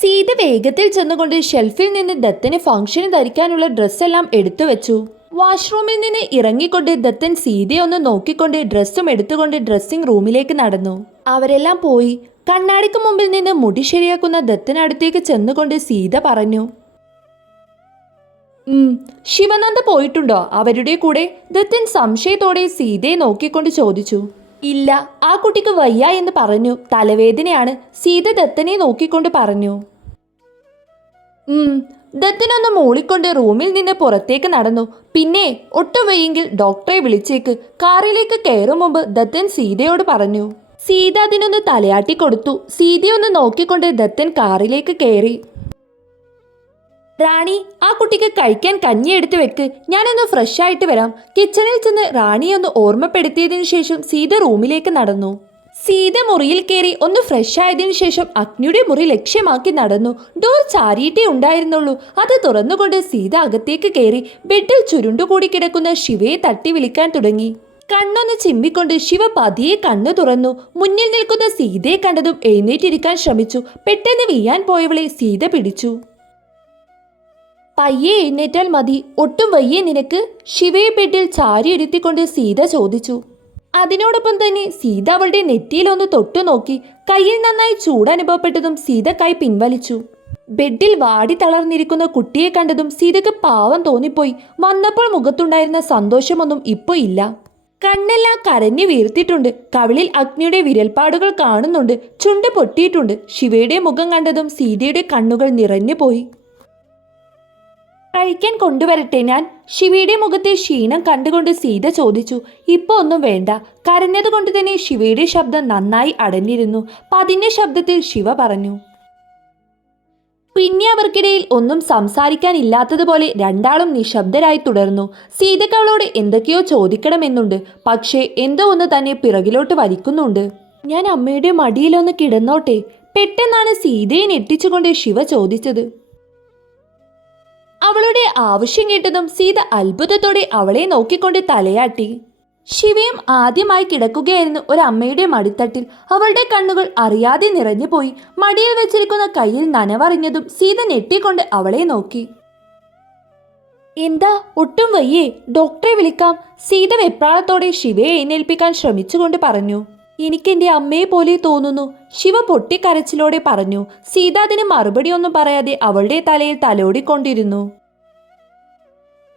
സീത വേഗത്തിൽ ചെന്നുകൊണ്ട് ഷെൽഫിൽ നിന്ന് ദത്തന് ഫംഗ്ഷന് ധരിക്കാനുള്ള ഡ്രസ്സെല്ലാം എടുത്തു വെച്ചു. വാഷ്റൂമിൽ നിന്ന് ഇറങ്ങിക്കൊണ്ട് ദത്തൻ സീതയെ ഒന്ന് നോക്കിക്കൊണ്ട് ഡ്രസ്സും എടുത്തുകൊണ്ട് ഡ്രസ്സിംഗ് റൂമിലേക്ക് നടന്നു. അവരെല്ലാം പോയി. കണ്ണാടിക്ക് മുമ്പിൽ നിന്ന് മുടി ശരിയാക്കുന്ന ദത്തനടുത്തേക്ക് ചെന്നുകൊണ്ട് സീത പറഞ്ഞു ശിവനന്ദ പോയിട്ടുണ്ടോ? അവരുടെ കൂടെ ദത്തൻ സംശയത്തോടെ സീതയെ നോക്കിക്കൊണ്ട് ചോദിച്ചു. ഇല്ല ആ കുട്ടിക്ക് വയ്യ എന്ന് പറഞ്ഞു. തലവേദനയാണ്. സീത ദത്തനെ നോക്കിക്കൊണ്ട് പറഞ്ഞു. ദത്തനൊന്ന് മൂളിക്കൊണ്ട് റൂമിൽ നിന്ന് പുറത്തേക്ക് നടന്നു. പിന്നെ ഒട്ടും വയ്യെങ്കിൽ ഡോക്ടറെ വിളിച്ചേക്ക്. കാറിലേക്ക് കയറും മുമ്പ് ദത്തൻ സീതയോട് പറഞ്ഞു. സീത അതിനൊന്ന് തലയാട്ടി കൊടുത്തു. സീതയൊന്ന് നോക്കിക്കൊണ്ട് ദത്തൻ കാറിലേക്ക് കയറി. റാണി ആ കുട്ടിക്ക് കഴിക്കാൻ കഞ്ഞി എടുത്ത് വെക്ക്. ഞാനൊന്ന് ഫ്രഷ് ആയിട്ട് വരാം. കിച്ചണിൽ ചെന്ന് റാണിയെ ഒന്ന് ഓർമ്മപ്പെടുത്തിയതിനു ശേഷം സീത റൂമിലേക്ക് നടന്നു. സീത മുറിയിൽ കയറി ഒന്ന് ഫ്രഷ് ആയതിനു ശേഷം അഗ്നിയുടെ മുറി ലക്ഷ്യമാക്കി നടന്നു. ഡോർ ചാരിയിട്ടേ ഉണ്ടായിരുന്നുള്ളൂ. അത് തുറന്നുകൊണ്ട് സീത അകത്തേക്ക് കയറി ബെഡിൽ ചുരുണ്ടുകൂടി കിടക്കുന്ന ശിവയെ തട്ടി വിളിക്കാൻ തുടങ്ങി. കണ്ണൊന്ന് ചിമ്മിക്കൊണ്ട് ശിവ പതിയെ കണ്ണു തുറന്നു. മുന്നിൽ നിൽക്കുന്ന സീതയെ കണ്ടതും എഴുന്നേറ്റിരിക്കാൻ ശ്രമിച്ചു. പെട്ടെന്ന് വീയാൻ പോയവളെ സീത പിടിച്ചു. പയ്യെ എഴുന്നേറ്റാൽ മതി. ഒട്ടും വയ്യേ നിനക്ക്. ശിവയെ ബെഡിൽ ചാരിയിരുത്തിക്കൊണ്ട് സീത ചോദിച്ചു. അതിനോടൊപ്പം തന്നെ സീത അവളുടെ നെറ്റിയിലൊന്ന് തൊട്ടു നോക്കി. കയ്യിൽ നന്നായി ചൂടനുഭവപ്പെട്ടതും സീത കൈ പിൻവലിച്ചു. ബെഡിൽ വാടി തളർന്നിരിക്കുന്ന കുട്ടിയെ കണ്ടതും സീതയ്ക്ക് പാവം തോന്നിപ്പോയി. വന്നപ്പോൾ മുഖത്തുണ്ടായിരുന്ന സന്തോഷമൊന്നും ഇപ്പോൾ ഇല്ല. കണ്ണെല്ലാം കരഞ്ഞു വീർത്തിട്ടുണ്ട് കവിളിൽ അഗ്നിയുടെ വിരൽപ്പാടുകൾ കാണുന്നുണ്ട്. ചുണ്ട് പൊട്ടിയിട്ടുണ്ട്. ശിവയുടെ മുഖം കണ്ടതും സീതയുടെ കണ്ണുകൾ നിറഞ്ഞുപോയി. കഴിക്കാൻ കൊണ്ടുവരട്ടെ ഞാൻ. ശിവയുടെ മുഖത്തെ ക്ഷീണം കണ്ടുകൊണ്ട് സീത ചോദിച്ചു ഇപ്പൊ ഒന്നും വേണ്ട. കരഞ്ഞതുകൊണ്ട് തന്നെ ശിവയുടെ ശബ്ദം നന്നായി അടഞ്ഞിരുന്നു. പതിഞ്ഞ ശബ്ദത്തിൽ ശിവ പറഞ്ഞു പിന്നെ അവർക്കിടയിൽ ഒന്നും സംസാരിക്കാനില്ലാത്തതുപോലെ രണ്ടാളും നിശബ്ദരായി തുടർന്നു. സീതയ്ക്ക് അവളോട് എന്തൊക്കെയോ ചോദിക്കണമെന്നുണ്ട്. പക്ഷേ എന്തോ ഒന്ന് തന്നെ പിറകിലോട്ട് വലിക്കുന്നുണ്ട്. ഞാൻ അമ്മയുടെ മടിയിലൊന്ന് കിടന്നോട്ടെ. പെട്ടെന്നാണ് സീതയെ ഞെട്ടിച്ചുകൊണ്ട് ശിവ ചോദിച്ചത് അവളുടെ ആവശ്യം കേട്ടതും സീത അത്ഭുതത്തോടെ അവളെ നോക്കിക്കൊണ്ട് തലയാട്ടി. ശിവയും ആദ്യമായി കിടക്കുകയായിരുന്നു ഒരു അമ്മയുടെ മടിത്തട്ടിൽ. അവളുടെ കണ്ണുകൾ അറിയാതെ നിറഞ്ഞുപോയി മടിയിൽ വെച്ചിരിക്കുന്ന കയ്യിൽ നനവറിഞ്ഞതും സീത ഞെട്ടിക്കൊണ്ട് അവളെ നോക്കി. എന്താ? ഒട്ടും വയ്യേ. ഡോക്ടറെ വിളിക്കാം. സീത വെപ്രാളത്തോടെ ശിവയെ എഴുന്നേൽപ്പിക്കാൻ ശ്രമിച്ചുകൊണ്ട് പറഞ്ഞു. എനിക്കെന്റെ അമ്മയെ പോലെ തോന്നുന്നു. ശിവ പൊട്ടിക്കരച്ചിലോടെ പറഞ്ഞു സീത അതിന് മറുപടിയൊന്നും പറയാതെ അവളുടെ തലയിൽ തലോടിക്കൊണ്ടിരുന്നു.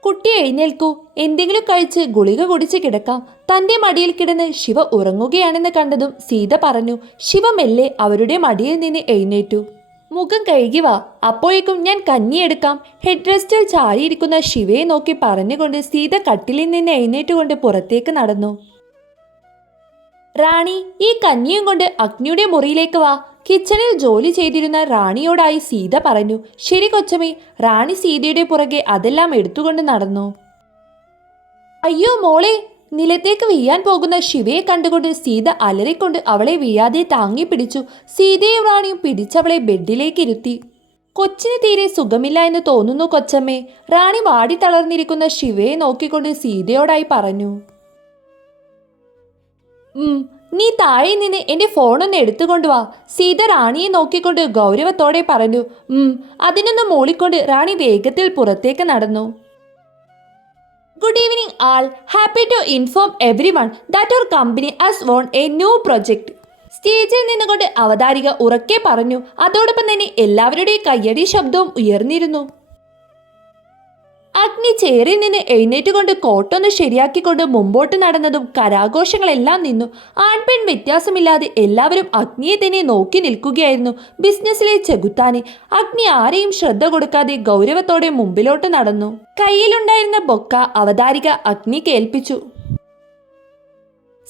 കുട്ടി എഴുന്നേൽക്കൂ. എന്തെങ്കിലും കഴിച്ച് ഗുളിക കുടിച്ച് കിടക്കാം. തന്റെ മടിയിൽ കിടന്ന് ശിവ ഉറങ്ങുകയാണെന്ന് കണ്ടതും സീത പറഞ്ഞു ശിവ മെല്ലെ അവരുടെ മടിയിൽ നിന്ന് എഴുന്നേറ്റു. മുഖം കഴുകി വാ. അപ്പോഴേക്കും ഞാൻ കഞ്ഞിയെടുക്കാം ഹെഡ് റെസ്റ്റിൽ ചാരിയിരിക്കുന്ന ശിവയെ നോക്കി പറഞ്ഞുകൊണ്ട് സീത കട്ടിലിൽ നിന്ന് എഴുന്നേറ്റുകൊണ്ട് പുറത്തേക്ക് നടന്നു. റാണി ഈ കഞ്ഞിയും കൊണ്ട് അഗ്നിയുടെ മുറിയിലേക്ക് വാ. കിച്ചണിൽ ജോലി ചെയ്തിരുന്ന റാണിയോടായി സീത പറഞ്ഞു ശരി കൊച്ചമ്മേ. റാണി സീതയുടെ പുറകെ അതെല്ലാം എടുത്തുകൊണ്ട് നടന്നു. അയ്യോ മോളെ നിലത്തേക്ക് വീയാൻ പോകുന്ന ശിവയെ കണ്ടുകൊണ്ട് സീത അലറിക്കൊണ്ട് അവളെ വീയാതെ താങ്ങി പിടിച്ചു സീതയും റാണിയും പിടിച്ചവളെ ബെഡിലേക്ക് ഇരുത്തി. കൊച്ചിന് തീരെ സുഖമില്ല എന്ന് തോന്നുന്നു കൊച്ചമ്മേ. റാണി വാടി തളർന്നിരിക്കുന്ന ശിവയെ നോക്കിക്കൊണ്ട് സീതയോടായി പറഞ്ഞു. നീ താഴെ നിന്ന് എന്റെ ഫോണൊന്ന് എടുത്തുകൊണ്ട് വാ. സീത റാണിയെ നോക്കിക്കൊണ്ട് ഗൗരവത്തോടെ പറഞ്ഞു ഉം അതിനൊന്ന് മൂളിക്കൊണ്ട് റാണി വേഗത്തിൽ പുറത്തേക്ക് നടന്നു. Good evening all happy to inform everyone that our company has won a new project സ്റ്റേജിൽ നിന്നുകൊണ്ട് അവതാരിക ഉറക്കെ പറഞ്ഞു അതോടൊപ്പം തന്നെ എല്ലാവരുടെയും കയ്യടി ശബ്ദവും ഉയർന്നിരുന്നു. അഗ്നി ചേറിൽ നിന്ന് എഴുന്നേറ്റുകൊണ്ട് കോട്ടൊന്ന് ശരിയാക്കിക്കൊണ്ട് മുമ്പോട്ട് നടന്നതും കരാഘോഷങ്ങളെല്ലാം നിന്നു. ആൺപെൺ വ്യത്യാസമില്ലാതെ എല്ലാവരും അഗ്നിയെ തന്നെ നോക്കി നിൽക്കുകയായിരുന്നു ബിസിനസ്സിലെ ചെകുത്താനെ. അഗ്നി ആരെയും ശ്രദ്ധ കൊടുക്കാതെ ഗൗരവത്തോടെ മുമ്പിലോട്ട് നടന്നു. കയ്യിലുണ്ടായിരുന്ന ബൊക്ക അവതാരിക അഗ്നി കേൾപ്പിച്ചു.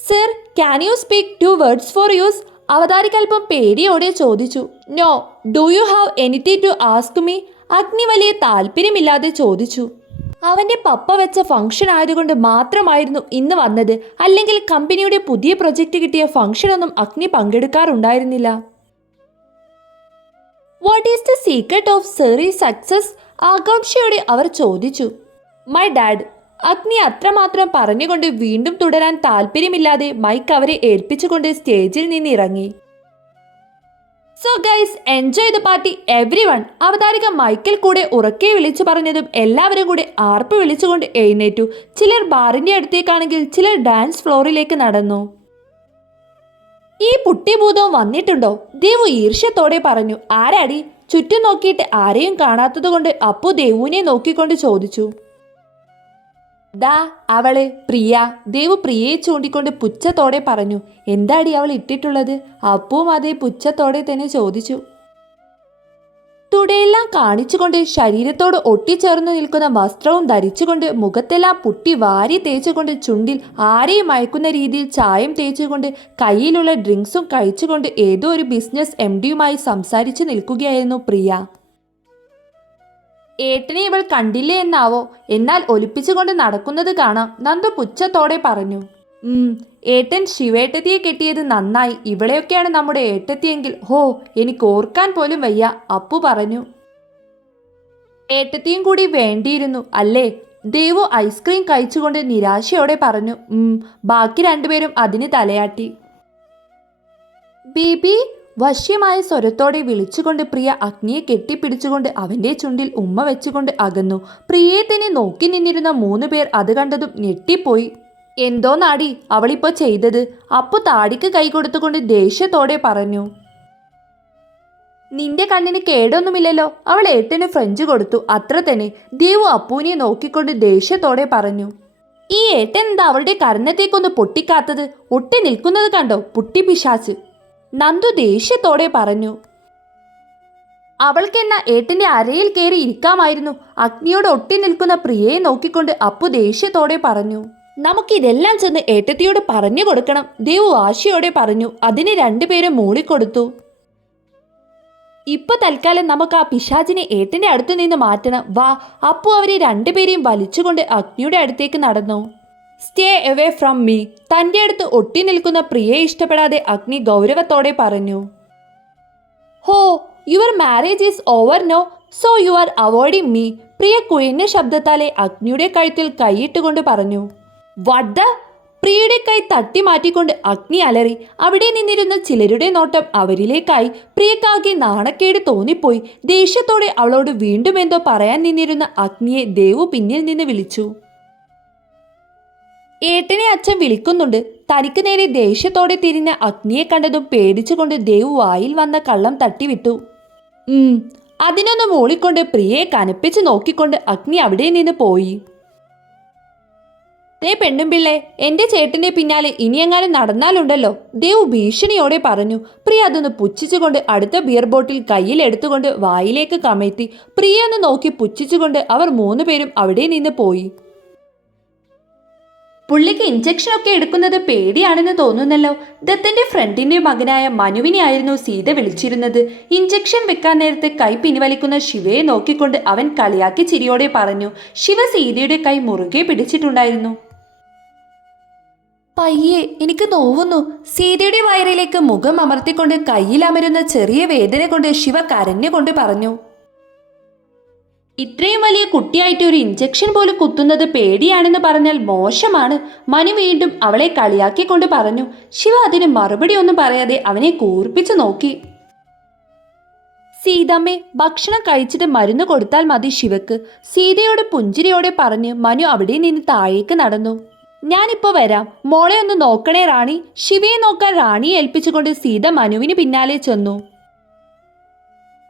Sir can you speak two words for us അവതാരിക അല്പം പേടിയോടെ ചോദിച്ചു. No do you have anything to ask me Agni വലിയ താല്പര്യമില്ലാതെ ചോദിച്ചു. അവന്റെ പപ്പ വെച്ച ഫംഗ്ഷൻ ആയതുകൊണ്ട് മാത്രമായിരുന്നു ഇന്ന് വന്നത്. അല്ലെങ്കിൽ കമ്പനിയുടെ പുതിയ പ്രൊജക്റ്റ് കിട്ടിയ ഫംഗ്ഷനൊന്നും Agni പങ്കെടുക്കാറുണ്ടായിരുന്നില്ല. What is the secret of സെറി success ആകാംക്ഷയോടെ അവർ ചോദിച്ചു. മൈ ഡാഡ് അഗ്നി അത്രമാത്രം പറഞ്ഞുകൊണ്ട് വീണ്ടും തുടരാൻ താല്പര്യമില്ലാതെ മൈക്ക് അവരെ ഏൽപ്പിച്ചുകൊണ്ട് സ്റ്റേജിൽ നിന്ന് ഇറങ്ങി so guys enjoy the party everyone അവതാരിക മൈക്കിൾ കൂടെ ഉറക്കെ വിളിച്ചു പറഞ്ഞതും എല്ലാവരും കൂടെ ആർപ്പ് വിളിച്ചുകൊണ്ട് എഴുന്നേറ്റു. ചിലർ ബാറിന്റെ അടുത്തേക്കാണെങ്കിൽ ചിലർ ഡാൻസ് ഫ്ലോറിലേക്ക് നടന്നു. ഈ പുട്ടിഭൂതവും വന്നിട്ടുണ്ടോ? ദേവു ഈർഷ്യത്തോടെ പറഞ്ഞു ആരാടി? ചുറ്റും നോക്കിയിട്ട് ആരെയും കാണാത്തതുകൊണ്ട് അപ്പു ദേവുവിനെ നോക്കിക്കൊണ്ട് ചോദിച്ചു. ദാ അവൾ പ്രിയ. ദേവു പ്രിയയെ ചൂണ്ടിക്കൊണ്ട് പുച്ഛത്തോടെ പറഞ്ഞു എന്താടി അവൾ ഇട്ടിട്ടുള്ളത്? അപ്പവും അതേ പുച്ഛത്തോടെ തന്നെ ചോദിച്ചു. തുടയെല്ലാം കാണിച്ചുകൊണ്ട് ശരീരത്തോട് ഒട്ടിച്ചേർന്നു നിൽക്കുന്ന വസ്ത്രവും ധരിച്ചുകൊണ്ട് മുഖത്തെല്ലാം പുട്ടി വാരി തേച്ചുകൊണ്ട് ചുണ്ടിൽ ആരെയും അയക്കുന്ന രീതിയിൽ ചായം തേച്ചുകൊണ്ട് കയ്യിലുള്ള ഡ്രിങ്ക്സും കഴിച്ചുകൊണ്ട് ഏതോ ഒരു ബിസിനസ് എം ഡിയുമായി സംസാരിച്ചു നിൽക്കുകയായിരുന്നു പ്രിയ. ഏട്ടനെ ഇവൾ കണ്ടില്ലേ എന്നാവോ? എന്നാൽ ഒലിപ്പിച്ചുകൊണ്ട് നടക്കുന്നത് കാണാം. നന്ദു പുച്ഛത്തോടെ പറഞ്ഞു. ഏട്ടൻ ശിവേട്ടത്തിയെ കെട്ടിയത് നന്നായി. ഇവളെയൊക്കെയാണ് നമ്മുടെ ഏട്ടത്തിയെങ്കിൽ. ഹോ എനിക്ക് ഓർക്കാൻ പോലും വയ്യ അപ്പു പറഞ്ഞു. ഏട്ടത്തിയും കൂടി വേണ്ടിയിരുന്നു അല്ലേ? ദേവു ഐസ്ക്രീം കഴിച്ചുകൊണ്ട് നിരാശയോടെ പറഞ്ഞു. ബാക്കി രണ്ടുപേരും അതിന് തലയാട്ടി. ബേബി വശ്യമായ സ്വരത്തോടെ വിളിച്ചുകൊണ്ട് പ്രിയ അഗ്നിയെ കെട്ടിപ്പിടിച്ചുകൊണ്ട് അവന്റെ ചുണ്ടിൽ ഉമ്മ വെച്ചുകൊണ്ട് അകന്നു. പ്രിയയെ തന്നെ നോക്കി നിന്നിരുന്ന മൂന്ന് പേർ അത് കണ്ടതും ഞെട്ടിപ്പോയി. എന്തോ നാടി അവളിപ്പോ ചെയ്തത്? അപ്പു താടിക്ക് കൈ കൊടുത്തുകൊണ്ട് ദേഷ്യത്തോടെ പറഞ്ഞു. നിന്റെ കണ്ണിന് കേടൊന്നുമില്ലല്ലോ. അവൾ ഏട്ടന് ഫ്രഞ്ച് കൊടുത്തു. അത്ര തന്നെ. ദേവു അപ്പൂനെ നോക്കിക്കൊണ്ട് ദേഷ്യത്തോടെ പറഞ്ഞു. ഈ ഏട്ടൻ എന്താ അവളുടെ കർണത്തേക്കൊന്ന് പൊട്ടിക്കാത്തത്? ഒട്ടി നിൽക്കുന്നത് കണ്ടോ? പുട്ടി പിശാച്ച്. നന്ദു ദേഷ്യത്തോടെ പറഞ്ഞു. അവൾക്കെന്ന ഏട്ടന്റെ അരയിൽ കയറി ഇരിക്കാമായിരുന്നു. അഗ്നിയോട് ഒട്ടി നിൽക്കുന്ന പ്രിയയെ നോക്കിക്കൊണ്ട് അപ്പു ദേഷ്യത്തോടെ പറഞ്ഞു. നമുക്കിതെല്ലാം ചെന്ന് ഏട്ടത്തിയോട് പറഞ്ഞു കൊടുക്കണം. ദേവു വാശിയോടെ പറഞ്ഞു. അതിന് രണ്ടുപേരും മൂളിക്കൊടുത്തു. ഇപ്പൊ തൽക്കാലം നമുക്ക് ആ പിശാചിനെ ഏട്ടന്റെ അടുത്തു നിന്ന് മാറ്റണം. വാ അപ്പു അവരെ രണ്ടുപേരെയും വലിച്ചുകൊണ്ട് അഗ്നിയുടെ അടുത്തേക്ക് നടന്നു. സ്റ്റേ എവേ ഫ്രം മീ തന്റെ അടുത്ത് ഒട്ടി നിൽക്കുന്ന പ്രിയയെ ഇഷ്ടപ്പെടാതെ അഗ്നി ഗൗരവത്തോടെ പറഞ്ഞു. ഹോ your marriage is over no so you are avoiding me Priya കുഴിഞ്ഞ ശബ്ദത്താലെ അഗ്നിയുടെ കഴുത്തിൽ കൈയിട്ടുകൊണ്ട് പറഞ്ഞു. വഡ പ്രിയയുടെ കൈ തട്ടി മാറ്റിക്കൊണ്ട് അഗ്നി അലറി. അവിടെ നിന്നിരുന്ന ചിലരുടെ നോട്ടം അവരിലേക്കായി. പ്രിയക്കാകെ നാണക്കേട് തോന്നിപ്പോയി. ദേഷ്യത്തോടെ അവളോട് വീണ്ടും എന്തോ പറയാൻ നിന്നിരുന്ന അഗ്നിയെ ദേവു പിന്നിൽ നിന്ന് വിളിച്ചു. ഏട്ടനെ അച്ഛൻ വിളിക്കുന്നുണ്ട്. തനിക്ക് നേരെ ദേഷ്യത്തോടെ തിരിഞ്ഞ അഗ്നിയെ കണ്ടതും പേടിച്ചുകൊണ്ട് ദേവ് വായിൽ വന്ന കള്ളം തട്ടിവിട്ടു. അതിനൊന്ന് മൂളിക്കൊണ്ട് പ്രിയയെ കനപ്പിച്ച് നോക്കിക്കൊണ്ട് അഗ്നി അവിടെ നിന്ന് പോയി. ദേ പെണ്ണും പിള്ളേ എന്റെ ചേട്ടന്റെ പിന്നാലെ ഇനിയെങ്ങാനും നടന്നാലുണ്ടല്ലോ. ദേവ് ഭീഷണിയോടെ പറഞ്ഞു. പ്രിയ അതൊന്ന് പുച്ഛിച്ചുകൊണ്ട് അടുത്ത ബിയർ ബോട്ടിൽ കയ്യിൽ എടുത്തുകൊണ്ട് വായിലേക്ക് കമഴ്ത്തി. പ്രിയ ഒന്ന് നോക്കി പുച്ഛിച്ചുകൊണ്ട് അവർ മൂന്നുപേരും അവിടെ നിന്ന് പോയി. പുള്ളിക്ക് ഇഞ്ചക്ഷൻ ഒക്കെ എടുക്കുന്നത് പേടിയാണെന്ന് തോന്നുന്നല്ലോ. ദത്തന്റെ ഫ്രണ്ടിന്റെ മകനായ മനുവിനെ ആയിരുന്നു സീത വിളിച്ചിരുന്നത്. ഇഞ്ചക്ഷൻ വെക്കാൻ നേരത്തെ കൈ പിൻവലിക്കുന്ന ശിവയെ നോക്കിക്കൊണ്ട് അവൻ കളിയാക്കി ചിരിയോടെ പറഞ്ഞു ശിവ സീതയുടെ കൈ മുറുകെ പിടിച്ചിട്ടുണ്ടായിരുന്നു. പയ്യെ എനിക്ക് നോവുന്നു. സീതയുടെ വയറിലേക്ക് മുഖം അമർത്തിക്കൊണ്ട് കയ്യിൽ അമരുന്ന ചെറിയ വേദന കൊണ്ട് ശിവ കരഞ്ഞുകൊണ്ട് പറഞ്ഞു. ഇത്രയും വലിയ കുട്ടിയായിട്ട് ഒരു ഇഞ്ചക്ഷൻ പോലും കുത്തുന്നത് പേടിയാണെന്ന് പറഞ്ഞാൽ മോശമാണ്. മനു വീണ്ടും അവളെ കളിയാക്കിക്കൊണ്ട് പറഞ്ഞു ശിവ അതിന് മറുപടി ഒന്നും പറയാതെ അവനെ കൂർപ്പിച്ചു നോക്കി. സീതമ്മേ ഭക്ഷണം കഴിച്ചിട്ട് മരുന്ന് കൊടുത്താൽ മതി ശിവക്ക്. സീതയോട് പുഞ്ചിരിയോടെ പറഞ്ഞ് മനു അവിടെ നിന്ന് താഴേക്ക് നടന്നു. ഞാനിപ്പോ വരാം. മോളെ ഒന്ന് നോക്കണേ റാണി. ശിവയെ നോക്കാൻ റാണിയെ ഏൽപ്പിച്ചുകൊണ്ട് സീത മനുവിന് പിന്നാലെ ചെന്നു.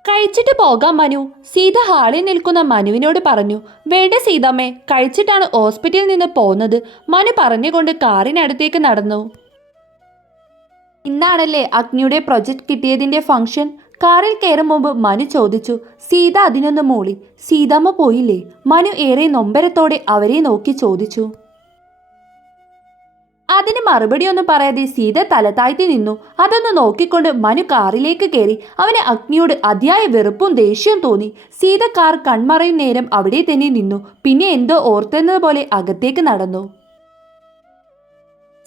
കഴിച്ചിട്ട് പോകാം മനു. സീത ഹാളിൽ നിൽക്കുന്ന മനുവിനോട് പറഞ്ഞു വേണ്ട സീതമ്മേ കഴിച്ചിട്ടാണ് ഹോസ്പിറ്റലിൽ നിന്ന് പോകുന്നത്. മനു പറഞ്ഞുകൊണ്ട് കാറിനടുത്തേക്ക് നടന്നു. ഇന്നാണല്ലേ അഗ്നിയുടെ പ്രൊജക്ട് കിട്ടിയതിന്റെ ഫംഗ്ഷൻ? കാറിൽ കയറും മുമ്പ് മനു ചോദിച്ചു. സീത അതിനൊന്ന് മൂളി. സീതമ്മ പോയില്ലേ? മനു ഏറെ നൊമ്പരത്തോടെ അവരെ നോക്കി ചോദിച്ചു. അതിന് മറുപടിയൊന്നും പറയാതെ സീത തല താഴ്ത്തി നിന്നു. അതൊന്ന് നോക്കിക്കൊണ്ട് മനു കാറിലേക്ക് കയറി. അവന് അഗ്നിയോട് അതിയായ വെറുപ്പും ദേഷ്യവും തോന്നി. സീത കാർ കൺമറയും നേരം അവിടെ തന്നെ നിന്നു. പിന്നെ എന്തോ ഓർത്തെന്നതുപോലെ അകത്തേക്ക് നടന്നു.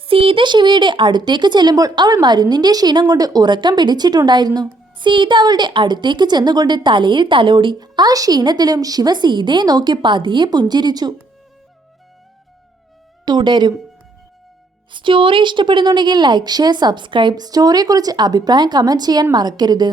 സീത ശിവയുടെ അടുത്തേക്ക് ചെല്ലുമ്പോൾ അവൾ മരുന്നിന്റെ ക്ഷീണം കൊണ്ട് ഉറക്കം പിടിച്ചിട്ടുണ്ടായിരുന്നു. സീത അവളുടെ അടുത്തേക്ക് ചെന്നുകൊണ്ട് തലയിൽ തലോടി. ആ ക്ഷീണത്തിലും ശിവ സീതയെ നോക്കി പതിയെ പുഞ്ചിരിച്ചു. തുടരും. സ്റ്റോറി ഇഷ്ടപ്പെടുന്നുണ്ടെങ്കിൽ ലൈക്ക് ഷെയർ സബ്സ്ക്രൈബ് സ്റ്റോറിയെക്കുറിച്ച് അഭിപ്രായം കമന്റ് ചെയ്യാൻ മറക്കരുത്.